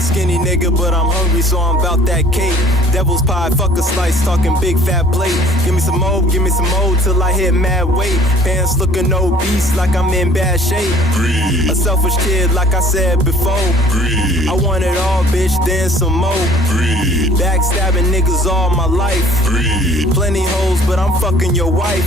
Skinny nigga, but I'm hungry, so I'm about that cake. Devil's pie, fuck a slice, talking big fat plate. Give me some more till I hit mad weight. Pants looking obese like I'm in bad shape. Greed. A selfish kid, like I said before. Greed. I want it all, bitch, then some more. Greed. Backstabbing niggas all my life. Greed. Plenty hoes, but I'm fucking your wife.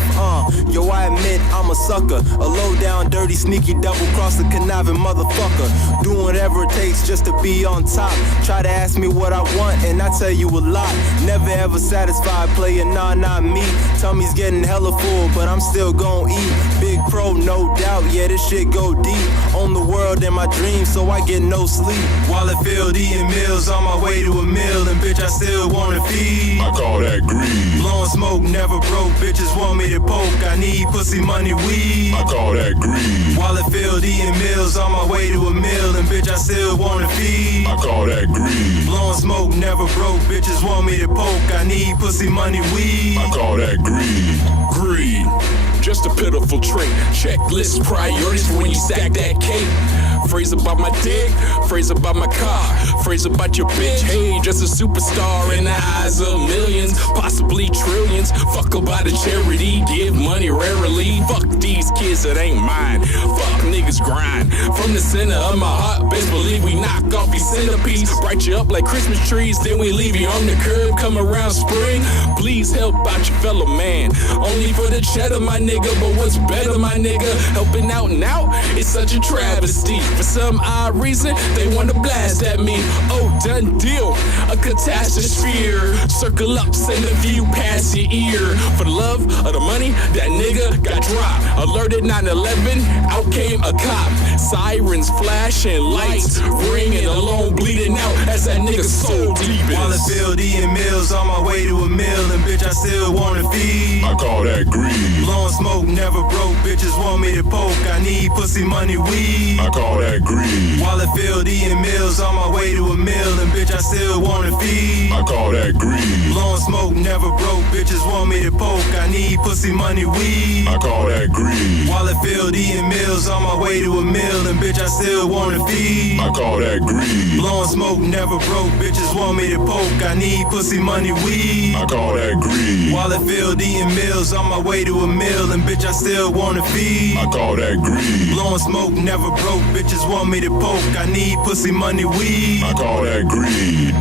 Yo, I admit I'm a sucker. A low down, dirty, sneaky, double cross the conniving motherfucker. Doing whatever it takes just to be on top. Try to ask me what I want, and I tell you a lot. Never ever satisfied, playing nah, not me. Tummy's getting hella full, but I'm still gon' eat. Big pro, no doubt, yeah, this shit go deep. Own the world in my dreams, so I get no sleep. Wallet filled, eating meals, on my way to a meal, and bitch, I still wanna feed. I call that greed. Blowing smoke, never broke, bitches want me to poke. I need pussy, money, weed. I call that greed. Wallet filled, eating meals, on my way to a meal, and bitch, I still wanna feed. I call that greed. Blowing smoke, never broke, bitches want me to poke. I need pussy, money, weed. I call that greed. Greed, just a pitiful trait. Checklist priorities when you stack that cake. Phrase about my dick, phrase about my car, phrase about your bitch. Hey, just a superstar in the eyes of millions, possibly trillions. Fuck about a charity, give money rarely. Fuck these kids, it ain't mine. Fuck niggas grind. From the center of my heart, best believe we knock off these centerpiece. Bright you up like Christmas trees, then we leave you on the curb. Come around spring, please help out your fellow man. Only for the cheddar, my nigga, but what's better, my nigga? Helping out now, it's such a travesty. For some odd reason, they wanna blast at me. Oh, done deal, a catastrophe. Circle up, send a few past your ear. For the love of the money, that nigga got dropped. Alerted 9/11, out came a cop. Sirens flashing, lights ringing, alone bleeding out as that nigga soul deep in. Wallet filled, eating meals, on my way to a meal, and bitch, I still wanna feed. I call that greed. Blowing smoke, never broke, bitches want me to poke. I need pussy, money, weed. I call that greed. Wallet filled, eating meals, on my way to a meal, and bitch, I still wanna feed. I call that greed. Blowing smoke, never broke, bitches want me to poke. I need pussy, money, weed. I call that greed. Wallet filled, eating meals, on my way to a meal, and bitch, I still wanna feed. I call that greed. Blowing smoke, never broke, bitches want me to poke. I need pussy, money, weed. I call that greed. Wallet filled, eating meals, on my way to a meal, and bitch, I still wanna feed. I call that greed. Blowing smoke, never broke, bitches want me to poke. I need pussy, money, weed. I call that greed.